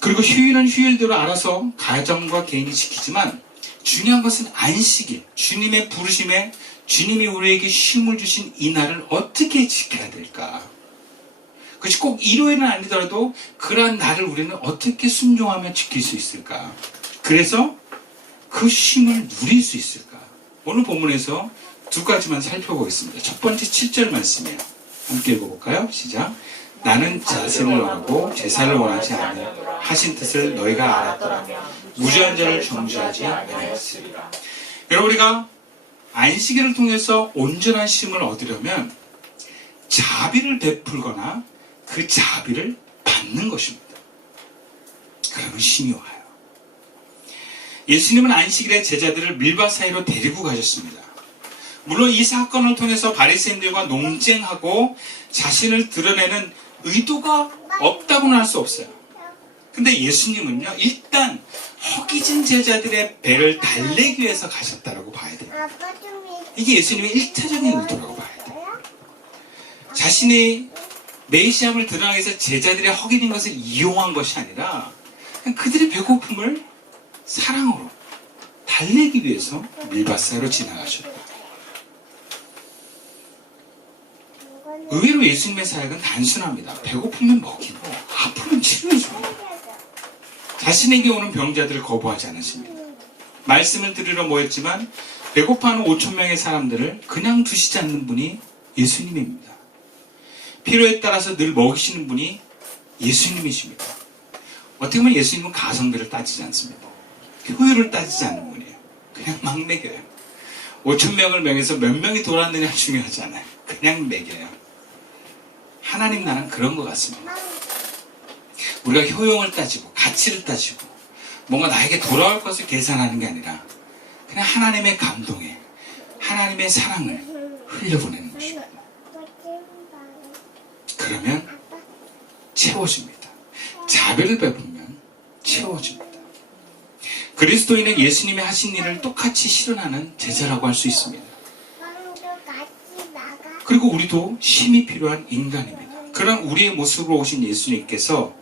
그리고 휴일은 휴일대로 알아서 가정과 개인이 지키지만 중요한 것은 안식일, 주님의 부르심에 주님이 우리에게 쉼을 주신 이 날을 어떻게 지켜야 될까? 그것이 꼭 일요일은 아니더라도 그러한 날을 우리는 어떻게 순종하며 지킬 수 있을까? 그래서 그 쉼을 누릴 수 있을까? 오늘 본문에서 두 가지만 살펴보겠습니다. 첫 번째 7절 말씀이에요. 함께 읽어볼까요? 시작. 나는 자신을 원하고 제사를 원하지 않으며 하신 뜻을 너희가 알았더라. 무죄한 자를 정죄하지 아니하였으리라. 여러분, 우리가 안식일을 통해서 온전한 쉼을 얻으려면 자비를 베풀거나 그 자비를 받는 것입니다. 그러면 쉼이 와요. 예수님은 안식일에 제자들을 밀밭 사이로 데리고 가셨습니다. 물론 이 사건을 통해서 바리새인들과 논쟁하고 자신을 드러내는 의도가 없다고는 할 수 없어요. 근데 예수님은요, 일단 허기진 제자들의 배를 달래기 위해서 가셨다라고 봐야 돼요. 이게 예수님의 1차적인 의도라고 봐야 돼요. 자신의 메시함을 드러나기 위해서 제자들의 허기진 것을 이용한 것이 아니라 그냥 그들의 배고픔을 사랑으로 달래기 위해서 밀밭 사이로 지나가셨다. 의외로 예수님의 사역은 단순합니다. 배고프면 먹이고 아프면 치료해줍니다. 자신에게 오는 병자들을 거부하지 않으십니다. 말씀을 들으러 모였지만 배고파하는 5,000명의 사람들을 그냥 두시지 않는 분이 예수님입니다. 필요에 따라서 늘 먹이시는 분이 예수님이십니다. 어떻게 보면 예수님은 가성비를 따지지 않습니다. 효율을 따지지 않는 분이에요. 그냥 막 먹여요. 5,000명을 명해서 몇 명이 돌았느냐 중요하지 않아요. 그냥 먹여요. 하나님 나라는 그런 것 같습니다. 우리가 효용을 따지고 가치를 따지고 뭔가 나에게 돌아올 것을 계산하는 게 아니라 그냥 하나님의 감동에 하나님의 사랑을 흘려보내는 것입니다. 그러면 채워집니다. 자비를 베풀면 채워집니다. 그리스도인은 예수님이 하신 일을 똑같이 실현하는 제자라고 할 수 있습니다. 그리고 우리도 쉼이 필요한 인간입니다. 그런 우리의 모습으로 오신 예수님께서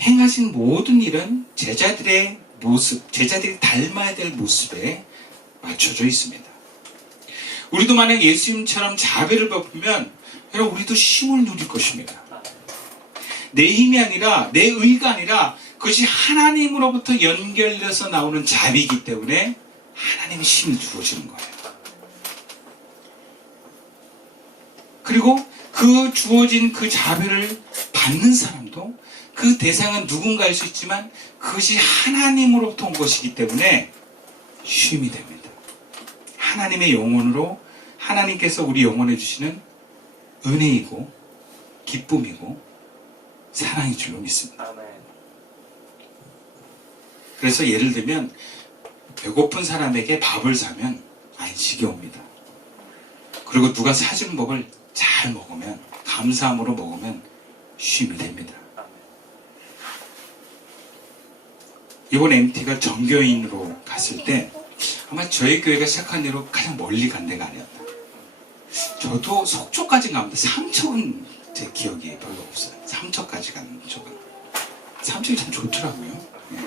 행하신 모든 일은 제자들의 모습, 제자들이 닮아야 될 모습에 맞춰져 있습니다. 우리도 만약 예수님처럼 자비를 베풀면 여러분 우리도 쉼을 누릴 것입니다. 내 힘이 아니라 내 의가 아니라 그것이 하나님으로부터 연결돼서 나오는 자비이기 때문에 하나님의 힘이 주어지는 거예요. 그리고 그 주어진 그 자비를 받는 사람도 그 대상은 누군가일 수 있지만 그것이 하나님으로부터 온 것이기 때문에 쉼이 됩니다. 하나님의 영혼으로 하나님께서 우리 영혼에 주시는 은혜이고 기쁨이고 사랑인 줄로 믿습니다. 그래서 예를 들면 배고픈 사람에게 밥을 사면 안식이 옵니다. 그리고 누가 사준 법을 잘 먹으면 감사함으로 먹으면 쉼이 됩니다. 이번 MT가 정교인으로 갔을 때 아마 저희 교회가 시작한 이후로 가장 멀리 간 데가 아니었다. 저도 속초까지 갑니다. 삼척은 제 기억이 별로 없어요. 삼척까지 가는 쪽은. 삼척이 참 좋더라고요. 네.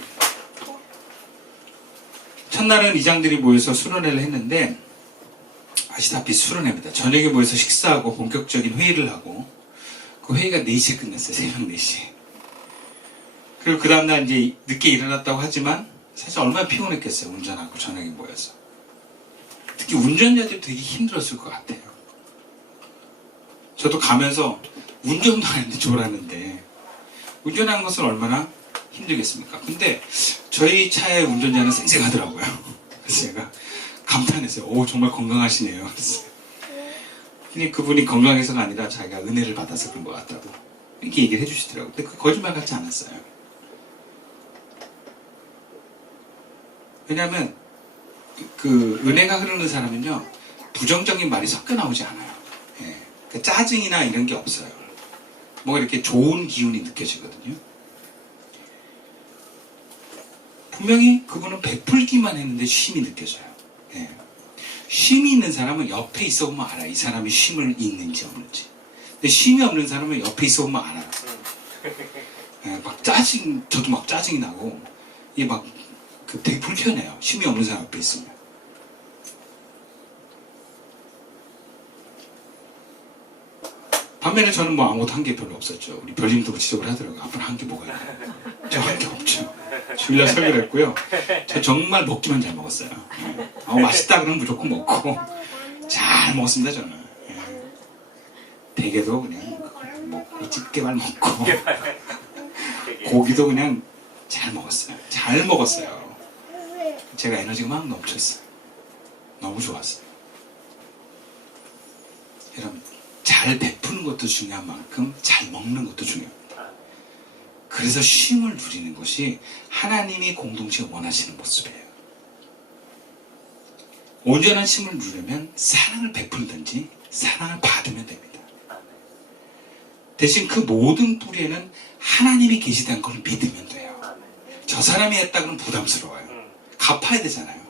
첫날은 이장들이 모여서 수련회를 했는데 아시다시피 수련회입니다. 저녁에 모여서 식사하고 본격적인 회의를 하고 그 회의가 4시에 끝났어요. 새벽 4시에. 그리고 그 다음날 이제 늦게 일어났다고 하지만 사실 얼마나 피곤했겠어요. 운전하고 저녁에 모여서. 특히 운전자들이 되게 힘들었을 것 같아요. 저도 가면서 운전도 안 했는데 졸았는데 운전하는 것은 얼마나 힘들겠습니까? 근데 저희 차의 운전자는 쌩쌩하더라고요. 그래서 제가 감탄했어요. 오, 정말 건강하시네요. 근데 그분이 건강해서가 아니라 자기가 은혜를 받아서 그런 것 같다고 이렇게 얘기를 해주시더라고요. 근데 그 거짓말 같지 않았어요. 왜냐하면 그 은혜가 흐르는 사람은요 부정적인 말이 섞여 나오지 않아요. 예. 그러니까 짜증이나 이런 게 없어요. 뭔가 이렇게 좋은 기운이 느껴지거든요. 분명히 그분은 베풀기만 했는데 쉼이 느껴져요. 예. 쉼이 있는 사람은 옆에 있어 보면 알아요. 이 사람이 쉼을 있는지 없는지. 근데 쉼이 없는 사람은 옆에 있어 보면 알아요. 예, 저도 막 짜증이 나고, 이게 되게 불편해요. 힘이 없는 사람 앞에 있으면. 반면에 저는 뭐 아무것도 한 게 별로 없었죠. 우리 별님도 지적을 하더라고요. 앞으로 한 게 뭐가 있나요? 저 한 게 없죠. 주일날 설교를 했고요. 저 정말 먹기만 잘 먹었어요. 예. 맛있다 그러면 무조건 먹고, 잘 먹었습니다, 저는. 예. 대게도 그냥 먹고, 집게만 먹고, 고기도 그냥 잘 먹었어요. 잘 먹었어요. 제가 에너지가 막 넘쳤어요. 너무 좋았어요. 여러분, 잘 베푸는 것도 중요한 만큼 잘 먹는 것도 중요합니다. 그래서 쉼을 누리는 것이 하나님이 공동체에 원하시는 모습이에요. 온전한 쉼을 누리려면 사랑을 베풀든지 사랑을 받으면 됩니다. 대신 그 모든 뿌리에는 하나님이 계시다는 걸 믿으면 돼요. 저 사람이 했다 그러면 부담스러워요. 갚아야 되잖아요.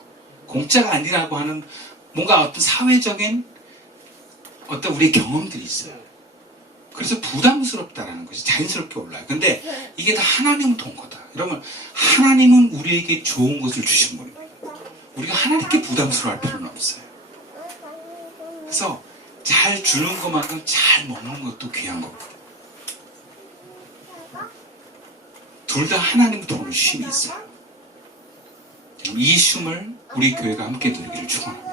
공짜가 아니라고 하는 뭔가 어떤 사회적인 어떤 우리의 경험들이 있어요. 그래서 부담스럽다라는 것이 자연스럽게 올라요. 근데 이게 다 하나님부터 온 거다. 여러분, 하나님은 우리에게 좋은 것을 주신 분입니다. 우리가 하나님께 부담스러워할 필요는 없어요. 그래서 잘 주는 것만큼 잘 먹는 것도 귀한 거고. 둘 다 하나님부터 오는 쉼이 있어요. 이 쉼을 우리 교회가 함께 누리기를 축원합니다.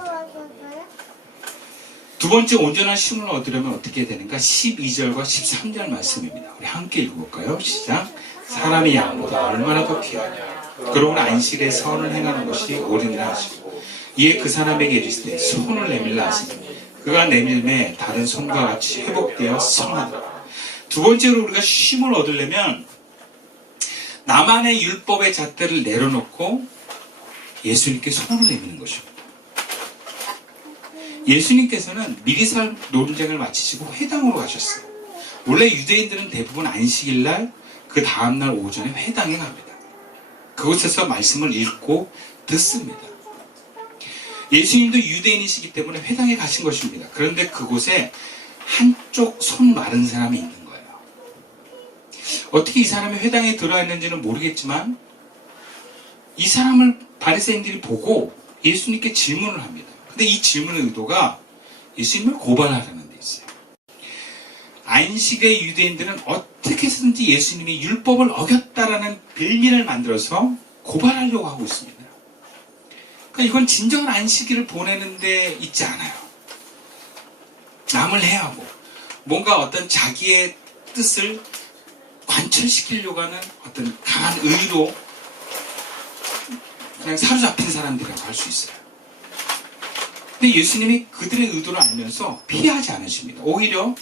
두 번째 온전한 쉼을 얻으려면 어떻게 해야 되는가? 12절과 13절 말씀입니다. 우리 함께 읽어볼까요? 시작. 사람이 양보다 얼마나 더 귀하냐. 그러므로 안식일에 선을 행하는 것이 옳으니라 하시고 이에 그 사람에게 이르시되 손을 내밀라 하시니 그가 내밀매 다른 손과 같이 회복되어 성하더라. 두 번째로 우리가 쉼을 얻으려면 나만의 율법의 잣대를 내려놓고 예수님께 손을 내미는 것입니다. 예수님께서는 미리살 논쟁을 마치시고 회당으로 가셨어요. 원래 유대인들은 대부분 안식일날 그 다음날 오전에 회당에 갑니다. 그곳에서 말씀을 읽고 듣습니다. 예수님도 유대인이시기 때문에 회당에 가신 것입니다. 그런데 그곳에 한쪽 손 마른 사람이 있는 거예요. 어떻게 이 사람이 회당에 들어와 있는지는 모르겠지만 이 사람을 바리새인들이 보고 예수님께 질문을 합니다. 근데 이 질문의 의도가 예수님을 고발하려는 데 있어요. 안식의 유대인들은 어떻게 해서든지 예수님이 율법을 어겼다라는 빌미를 만들어서 고발하려고 하고 있습니다. 그러니까 이건 진정한 안식일을 보내는 데 있지 않아요. 남을 해하고 뭔가 어떤 자기의 뜻을 관철시키려고 하는 어떤 강한 의로 그냥 사로잡힌 사람들이라고 할 수 있어요. 근데 예수님이 그들의 의도를 알면서 피하지 않으십니다. 오히려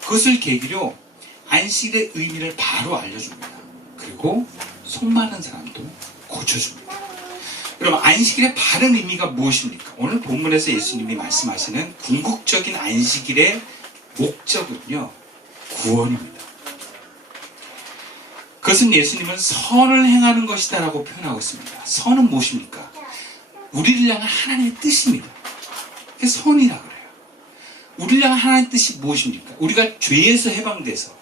그것을 계기로 안식일의 의미를 바로 알려줍니다. 그리고 손 많은 사람도 고쳐줍니다. 그럼 안식일의 바른 의미가 무엇입니까? 오늘 본문에서 예수님이 말씀하시는 궁극적인 안식일의 목적은요, 구원입니다. 그것은 예수님은 선을 행하는 것이다 라고 표현하고 있습니다. 선은 무엇입니까? 우리를 향한 하나님의 뜻입니다. 그게 선이라 그래요. 우리를 향한 하나님의 뜻이 무엇입니까? 우리가 죄에서 해방돼서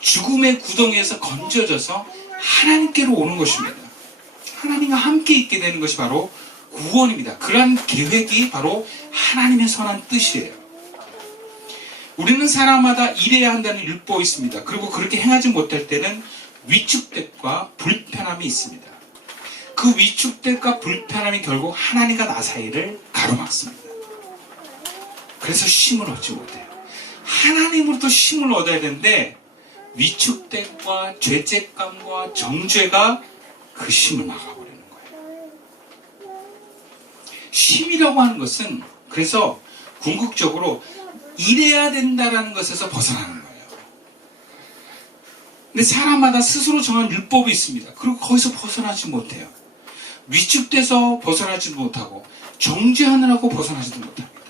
죽음의 구덩이에서 건져져서 하나님께로 오는 것입니다. 하나님과 함께 있게 되는 것이 바로 구원입니다. 그러한 계획이 바로 하나님의 선한 뜻이에요. 우리는 사람마다 일해야 한다는 율법이 있습니다. 그리고 그렇게 행하지 못할 때는 위축됨과 불편함이 있습니다. 그 위축됨과 불편함이 결국 하나님과 나 사이를 가로막습니다. 그래서 쉼을 얻지 못해요. 하나님으로부터 쉼을 얻어야 되는데 위축됨과 죄책감과 정죄가 그 쉼을 막아버리는 거예요. 쉼이라고 하는 것은 그래서 궁극적으로 일해야 된다라는 것에서 벗어나는 거예요. 근데 사람마다 스스로 정한 율법이 있습니다. 그리고 거기서 벗어나지 못해요. 위축돼서 벗어나지 못하고 정죄하느라고 벗어나지도 못합니다.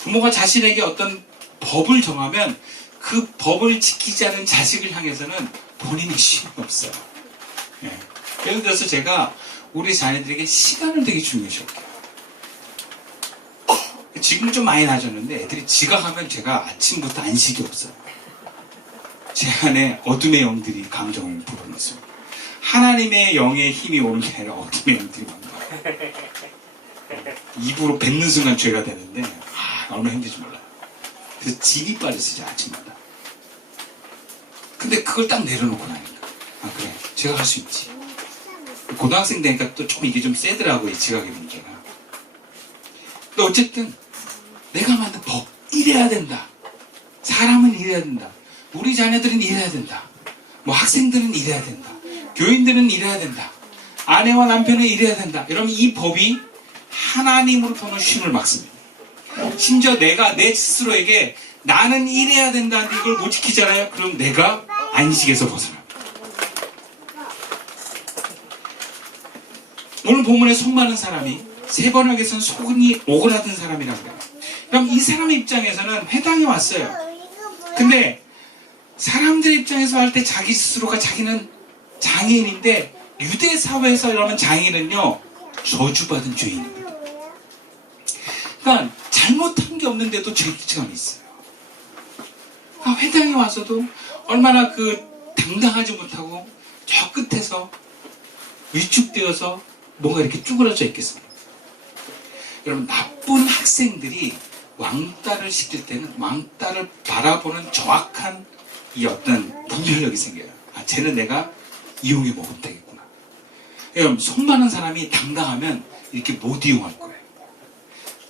부모가 자신에게 어떤 법을 정하면 그 법을 지키지 않은 자식을 향해서는 본인의 쉼이 없어요. 예. 예를 들어서 제가 우리 자녀들에게 시간을 되게 중요시 여겨요. 지금은 좀 많이 낮았는데 애들이 지각하면 제가 아침부터 안식이 없어요. 제 안에 어둠의 영들이 감정을 불어넣습니다. 하나님의 영의 힘이 오는 게 아니라 어둠의 영들이 막 입으로 뱉는 순간 죄가 되는데 얼마나 힘든지 몰라요. 그래서 진이 빠졌어요, 아침마다. 근데 그걸 딱 내려놓고 나니까 그래, 제가 할 수 있지. 고등학생 되니까 또 좀 이게 좀 세더라고요, 이 지각의 문제가. 근데 어쨌든 내가 만든 법, 이래야 된다. 사람은 이래야 된다. 우리 자녀들은 이래야 된다. 뭐 학생들은 이래야 된다. 교인들은 이래야 된다. 아내와 남편은 이래야 된다. 이러면 이 법이 하나님으로부터 오는 쉼을 막습니다. 심지어 내가 내 스스로에게 나는 이래야 된다는데 이걸 못 지키잖아요. 그럼 내가 안식에서 벗어납니다. 오늘 본문에 속 많은 사람이 세 번역에서는 속이 오그라든 사람이라고 해요. 그럼 이 사람의 입장에서는 회당에 왔어요. 근데 사람들 입장에서 할 때 자기 스스로가 자기는 장애인인데 유대 사회에서 이러면 장애인은요 저주받은 죄인입니다. 그러니까 잘못한 게 없는데도 죄책감이 있어요. 그러니까 회당에 와서도 얼마나 당당하지 못하고 저 끝에서 위축되어서 뭔가 이렇게 쭈그러져 있겠습니까? 여러분, 나쁜 학생들이 왕따를 시킬 때는 왕따를 바라보는 정확한 이 어떤 분별력이 생겨요. 쟤는 내가 이용해 먹으면 되겠구나. 여러분, 속 많은 사람이 당당하면 이렇게 못 이용할 거예요.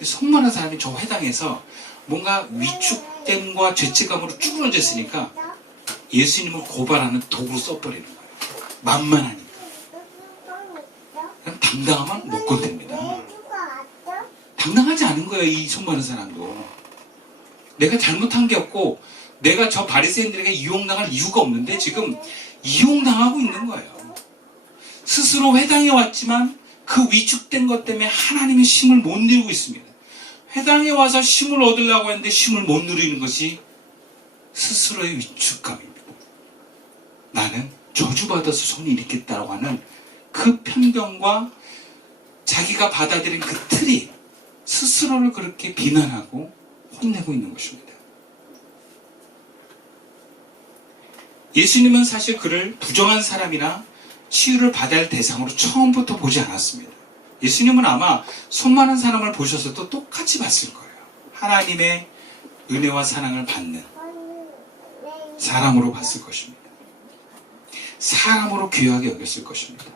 속 많은 사람이 저 회당에서 뭔가 위축됨과 죄책감으로 쭈그러졌으니까 예수님을 고발하는 도구로 써버리는 거예요. 만만하니까. 당당하면 못 건댑니다. 당당하지 않은 거예요, 이 속 많은 사람도. 내가 잘못한 게 없고 내가 저 바리새인들에게 이용당할 이유가 없는데 지금 이용당하고 있는 거예요. 스스로 회당에 왔지만 그 위축된 것 때문에 하나님의 쉼을 못 누리고 있습니다. 회당에 와서 쉼을 얻으려고 했는데 쉼을 못 누리는 것이 스스로의 위축감입니다. 나는 저주받아서 손이 있겠다라고 하는 그 편견과 자기가 받아들인 그 틀이 스스로를 그렇게 비난하고 혼내고 있는 것입니다. 예수님은 사실 그를 부정한 사람이나 치유를 받아야 할 대상으로 처음부터 보지 않았습니다. 예수님은 아마 손 많은 사람을 보셔서도 똑같이 봤을 거예요. 하나님의 은혜와 사랑을 받는 사람으로 봤을 것입니다. 사람으로 귀하게 여겼을 것입니다.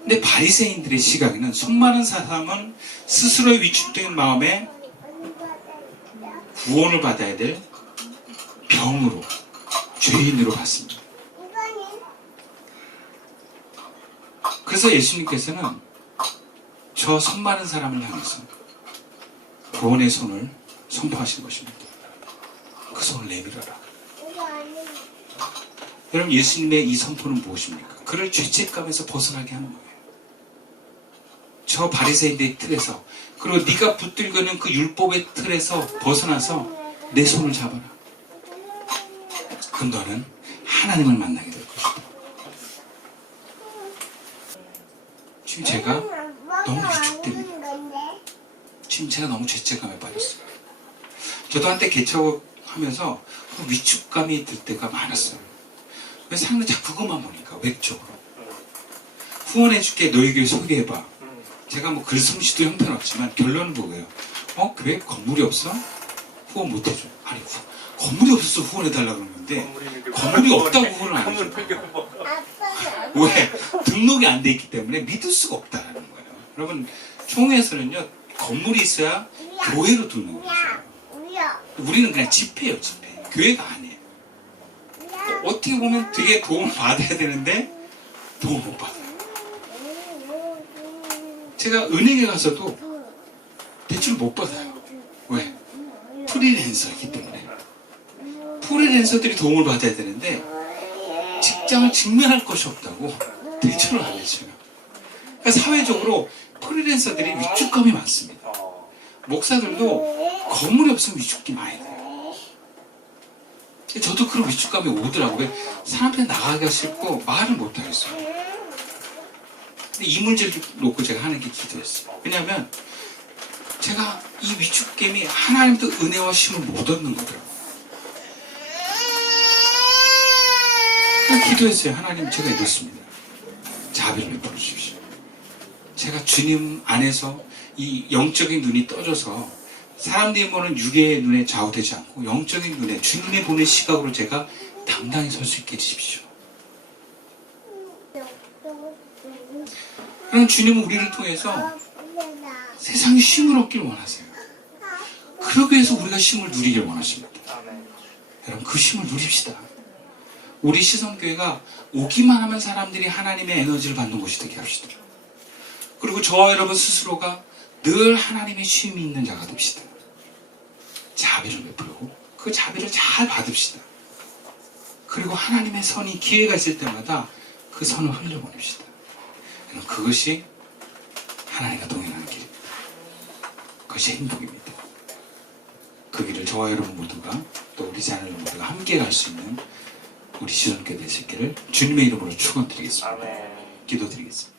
근데 바리새인들의 시각에는 손 많은 사람은 스스로의 위축된 마음에 구원을 받아야 될 병으로, 죄인으로 봤습니다. 그래서 예수님께서는 저 손 많은 사람을 향해서 구원의 손을 선포하신 것입니다. 그 손을 내밀어라. 여러분, 예수님의 이 선포는 무엇입니까? 그를 죄책감에서 벗어나게 하는 거예요. 저 바리새인의 틀에서, 그리고 네가 붙들고 있는 그 율법의 틀에서 벗어나서 내 손을 잡아라. 그럼 너는 하나님을 만나게 될 것이다. 지금 제가 너무 위축됩니다. 지금 제가 너무 죄책감에 빠졌어요. 저도 한때 개척하면서 그 위축감이 들 때가 많았어요. 왜 사람들이 자꾸 그것만 보니까 외적으로 후원해줄게, 너희 교회 소개해봐. 제가 뭐 글솜씨도 형편없지만 결론은 뭐예요? 교회 건물이 없어? 후원 못해줘. 아니, 건물이 없어서 후원해달라고 그러는데 건물이 없다고 후원을 안 해줘. 왜? 등록이 안 돼 있기 때문에 믿을 수가 없다라는 거예요. 여러분, 총회에서는요, 건물이 있어야 교회로 등록을 해줘요. 우리는 그냥 집회예요, 집회. 교회가 아니에요. 어떻게 보면 되게 도움을 받아야 되는데 도움을 못 받아요. 제가 은행에 가서도 대출 못 받아요. 왜? 프리랜서이기 때문에. 프리랜서들이 도움을 받아야 되는데 직장을 직면할 것이 없다고 대출을 안 해줘요. 그러니까 사회적으로 프리랜서들이 위축감이 많습니다. 목사들도 건물이 없으면 위축이 많이 돼요. 저도 그런 위축감이 오더라고요. 사람 앞에 나가기가 싫고 말을 못 하겠어요. 근데 이 문제를 놓고 제가 하는 게 기도였어요. 왜냐하면 제가 이 위축감이 하나님도 은혜와 쉼을 못 얻는 거더라고요. 그냥 기도했어요. 하나님, 제가 이렇습니다. 자비를 베풀어 주십시오. 제가 주님 안에서 이 영적인 눈이 떠져서 사람들이 보는 육의 눈에 좌우되지 않고 영적인 눈에 주님의 보는 시각으로 제가 당당히 설 수 있게 해주십시오. 그럼 주님은 우리를 통해서 세상에 쉼을 얻길 원하세요. 그러기 위해서 우리가 쉼을 누리길 원하십니다. 여러분, 그 쉼을 누립시다. 우리 시선교회가 오기만 하면 사람들이 하나님의 에너지를 받는 곳이 되게 합시다. 그리고 저와 여러분 스스로가 늘 하나님의 쉼이 있는 자가 됩시다. 자비를 베풀고 그 자비를 잘 받읍시다. 그리고 하나님의 선이 기회가 있을 때마다 그 선을 흘려보냅시다. 그것이 하나님과 동행하는 길입니다. 그것이 행복입니다. 그 길을 저와 여러분 모두가 또 우리 자녀들 모두가 함께 갈 수 있는 우리 시선교회 되실 길을 주님의 이름으로 축원드리겠습니다. 기도드리겠습니다.